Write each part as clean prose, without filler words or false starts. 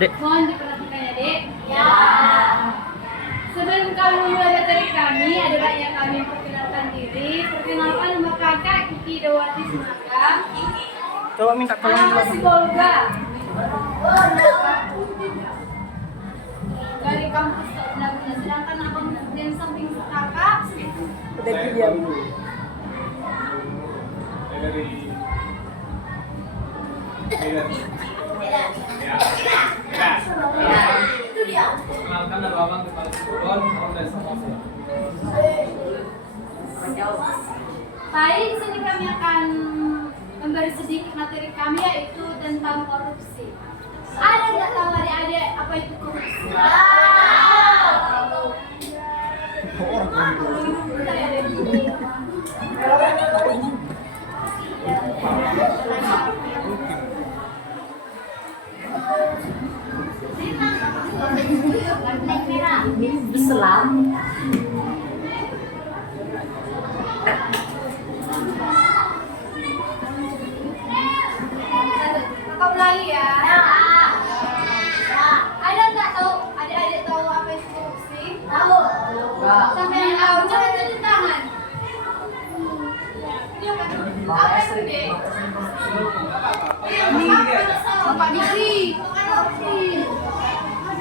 Dek. Mohon diperhatikan ya, Dek. Ya. Sebelum kami mulai materi kami, ada baiknya kami perkenalkan diri. Perkenalkan nama kakak Kiki Dawati Semakam. Coba minta tolong dulu. Masih Bolga. Dari kampus Taruna. Sedangkan abang dan samping kakak Udah diam. itu dia. Kenalkan nama abang kepala sekolah, abang dari Samosir. Baik, di sini kami akan memberi sedikit materi kami yaitu tentang korupsi. Ada nggak tahu adik-adik apa itu korupsi? Islam. Kakak ulangi ya. Ada nggak tahu? Adik-adik tahu apa itu korupsi? Tahu. Sampai yang tahu jangan tunjuk tangan. Ini apa itu deh? Bapak diri.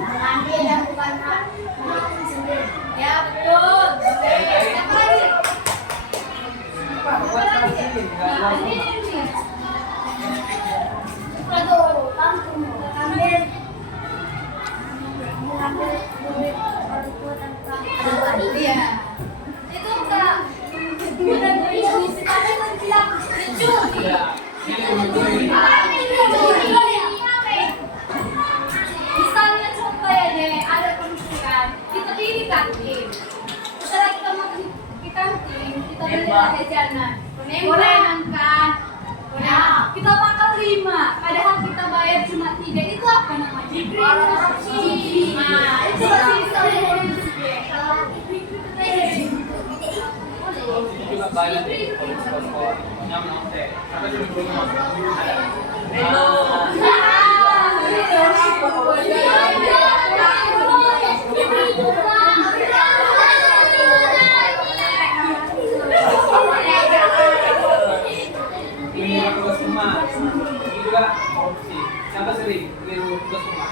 Mengambil yang bukan hak. Ya betul. Siapa lagi? Siapa lagi? Ini. Aduh, langsung ambil duit orang tua tanpa iya. Itu enggak udah diisi tapi kan bilang mencuri. Misalnya contoh ya deh, ada pencucian, kita pilih kantin. Setelah kita mau ke kantin, kita beli jajanan, gorengan kan. Nah, kita makan 5, padahal kita bayar cuma 3. Itu apa namanya? Korupsi. Nah, itu masih Juga banyak di sekolah. Yang nonton. Apa sih belum tugas rumah ini juga korupsi. Siapa sering keliru tugas rumah?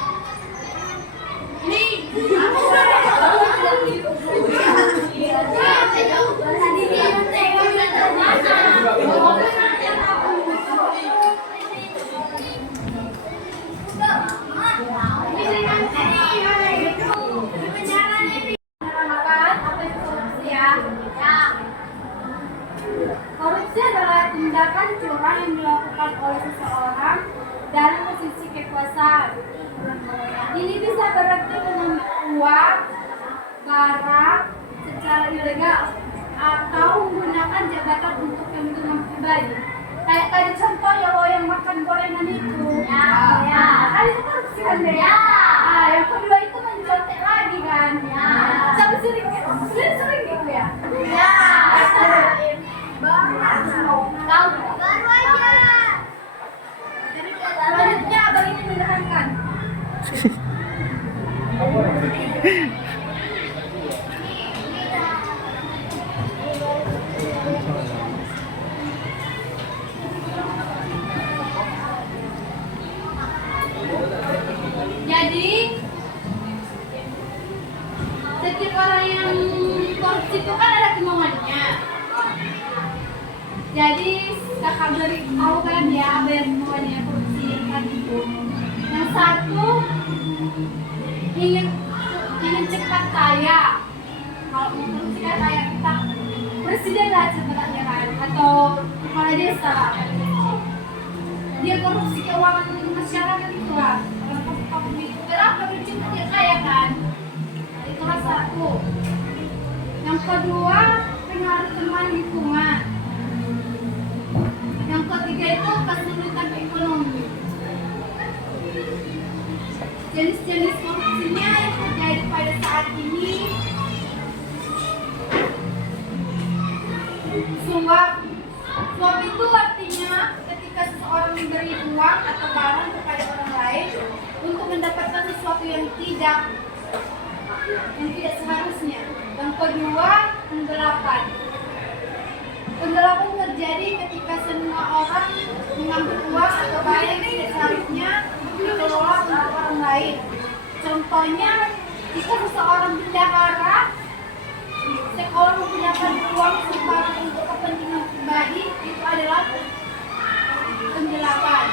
Korupsi adalah tindakan curang yang dilakukan oleh seseorang dalam posisi kekuasaan. Ini bisa berarti mengambil uang, barang secara ilegal atau menggunakan jabatan untuk keuntungan pribadi. Kayak tadi contoh ya lo yang makan gorengan itu. Ya. Kan itu korupsi kan deh. Ya. Nah, yang kedua itu mencontek lagi kan. Ya. Tapi sering gitu ya. Ya. Baru aja. Selanjutnya abang ini menerangkan. Jadi setiap orang yang korupsi itu kan ada kemauannya. Jadi kakak beri tahu kan ya apa yang kemauannya korupsi kan itu. Yang satu ingin cepat kaya. Kalau mau korupsi kan kayak kita presiden lah sebenarnya kan atau kepala desa. Dia korupsi keuangan masyarakat itu lah. Berapa berjuta dia kaya kan? Itulah satu. Yang kedua pengaruh teman lingkungan. Yang ketiga itu kesulitan ekonomi. Jenis-jenis korupsinya yang terjadi pada saat ini suap. Suap itu artinya ketika seseorang memberi uang atau barang kepada orang lain untuk mendapatkan penggelapan. Penggelapan terjadi ketika semua orang mengambil uang atau bayar yang tidak seharusnya dikelola untuk orang lain. Contohnya, jika seseorang bendahara sekolah menggunakan uang seseorang untuk kepentingan pribadi, itu adalah penggelapan.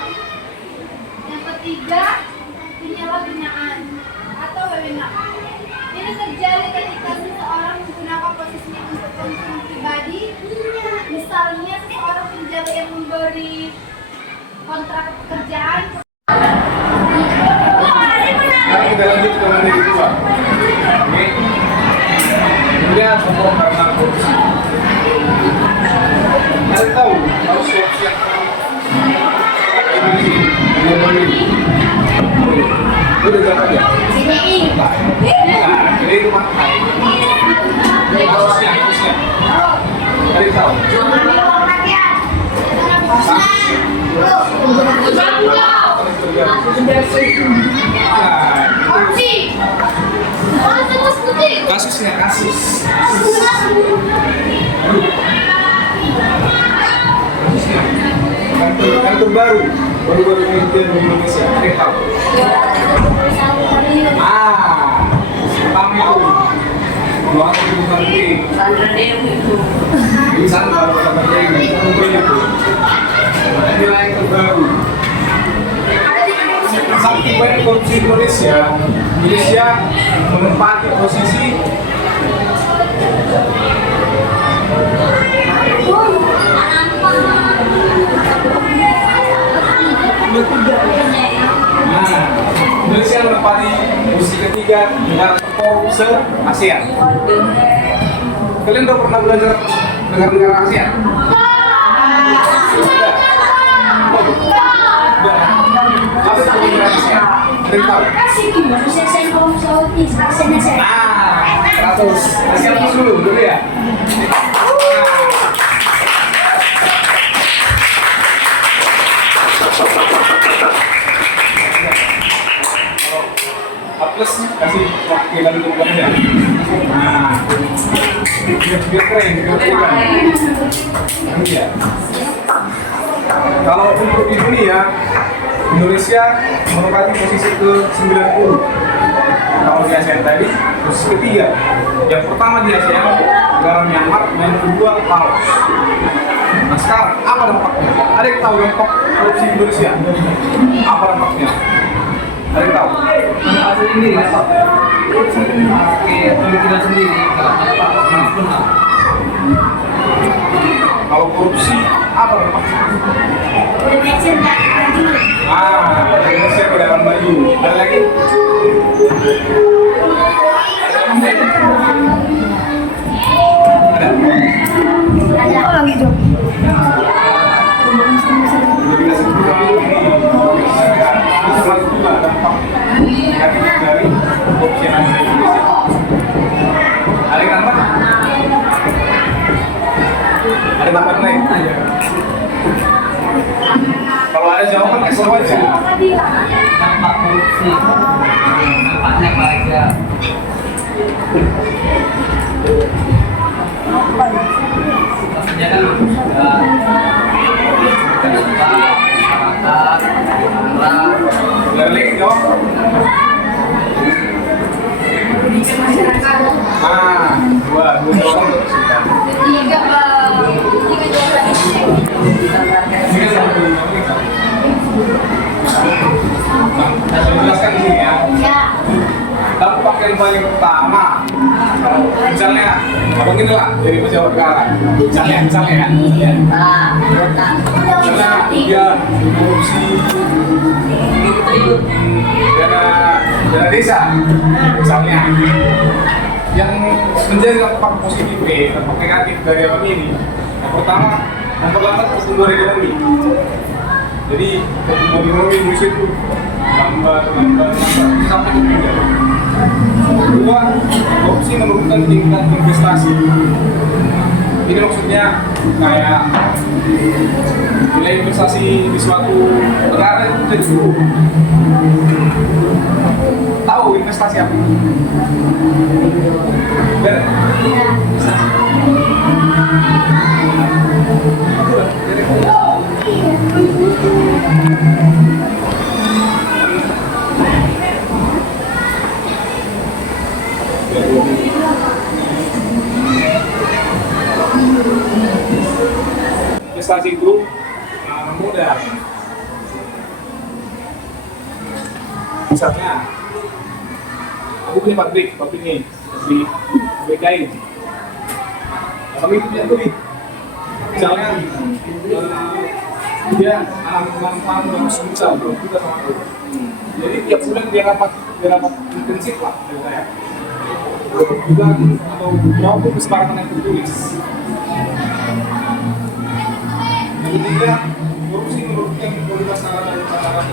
Yang ketiga, penyalahgunaan atau wewenang. Ini terjadi ketika seseorang menggunakan posisinya untuk kepentingan pribadi. Misalnya seorang penjaga yang memberi kontrak pekerjaan. Sekarang kita lanjut ke menit kedua. Oke. Kemudian pokok karena korupsi. Anda tahu harus siap-siap. Udah dapat ya? Nah, jadi itu makai. Harusnya. Ada tahu? Kasusnya kantor baru kemudian di Indonesia. Ada yang tahu? Pertama itu dua itu bukan Sandra Dewi itu. Sandra Dewi itu. Nilai yang terbaru. Saking banyak korupsi di Indonesia menempati posisi Indonesia menempati posisi ketiga negara terkorup se-ASEAN. Kalian udah pernah belajar negara-negara ASEAN? Apa itu negara ASEAN? Ada yang tahu? ASEAN plus dulu ya. Plus kasih wakilan untuk kerja. Nah, biar keren, ya. Kalau untuk di dunia, Indonesia menempati posisi ke-90. Kalau di ASEAN tadi, posisi ketiga. Yang pertama di ASEAN, negara Myanmar, yang kedua Laos. Nah sekarang, apa dampaknya? Ada yang tahu dampak korupsi Indonesia? Apa dampaknya? Ada yang tahu? Hasil sendiri, pemikiran sendiri, kalau korupsi, apa dampaknya? Indonesia tidak akan maju. Ada lagi? Ada lagi dong. Dari korupsi yang ada di Indonesia. Ada yang tambah? Ada tambahan lain? Kalau ada jawaban kasih aja. dampak korupsi, dampaknya apa aja? Maksudnya kan masyarakat, Lagi jawab. Dua jawaban. Tiga Saya jelaskan di sini ya. Dampak yang paling pertama, misalnya, abang ini lah jadi pejabat negara. Misalnya ya. Misalnya dia korupsi dana desa, misalnya. Yang menjadi dampak positif, dampak negatif dari abang ini. Yang pertama, memperlambat pertumbuhan ekonomi. Jadi pertumbuhan ekonomi Indonesia itu lambat sampai ke pinggir. Kedua, korupsi menurunkan tingkat investasi. Ini maksudnya kayak nilai investasi di suatu negara itu jadi turun. Tahu investasi apa? Investasi itu mudah. Misalnya, aku punya pabrik ini di BKI. Kami itu punya duit. Misalnya, dia manfaat besar, kita sama aku. Jadi tiap bulan dia dapat intensif lah dari saya. Juga atau berapa kesepakatan yang tertulis. Yang ketiga, korupsi merugikan kualitas negara dan masyarakat.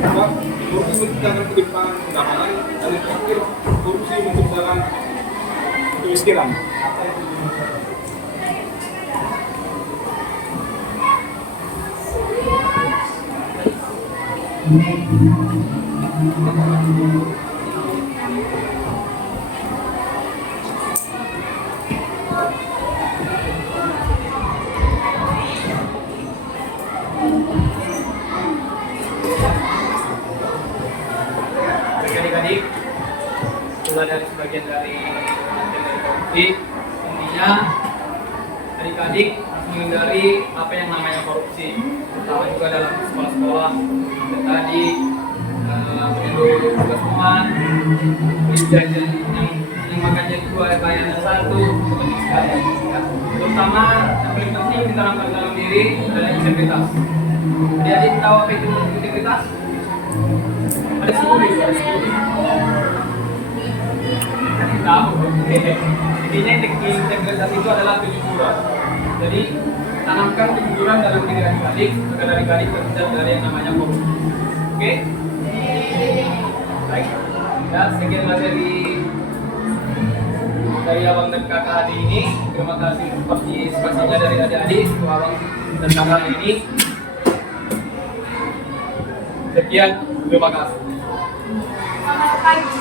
Keempat, korupsi menciptakan ketimpangan pendapatan. Dan yang terakhir, korupsi menciptakan kemiskinan. Adik-adik, mulai dari sebagian dari korupsi, intinya adik-adik harus menghindari apa yang namanya korupsi, terutama juga dalam sekolah-sekolah. Tadi menyeluri tugas rumah, jajan yang makannya 2 bayarnya 1, penting sekali. Terutama yang paling penting ditanamkan dalam diri adalah integritas. Adik-adik tahu apa itu integritas? Ada 10 tahu. Intinya integritas itu adalah kejujuran. Jadi tanamkan kejujuran dalam diri adik-adik agar adik-adik terhindar dari yang namanya korupsi. Oke? Baik. Ya, sekian materi dari abang dan kakak hari ini. Terima kasih partisipasinya dari adik-adik, abang dan kakak hari ini. Sekian, terima kasih. Selamat pagi.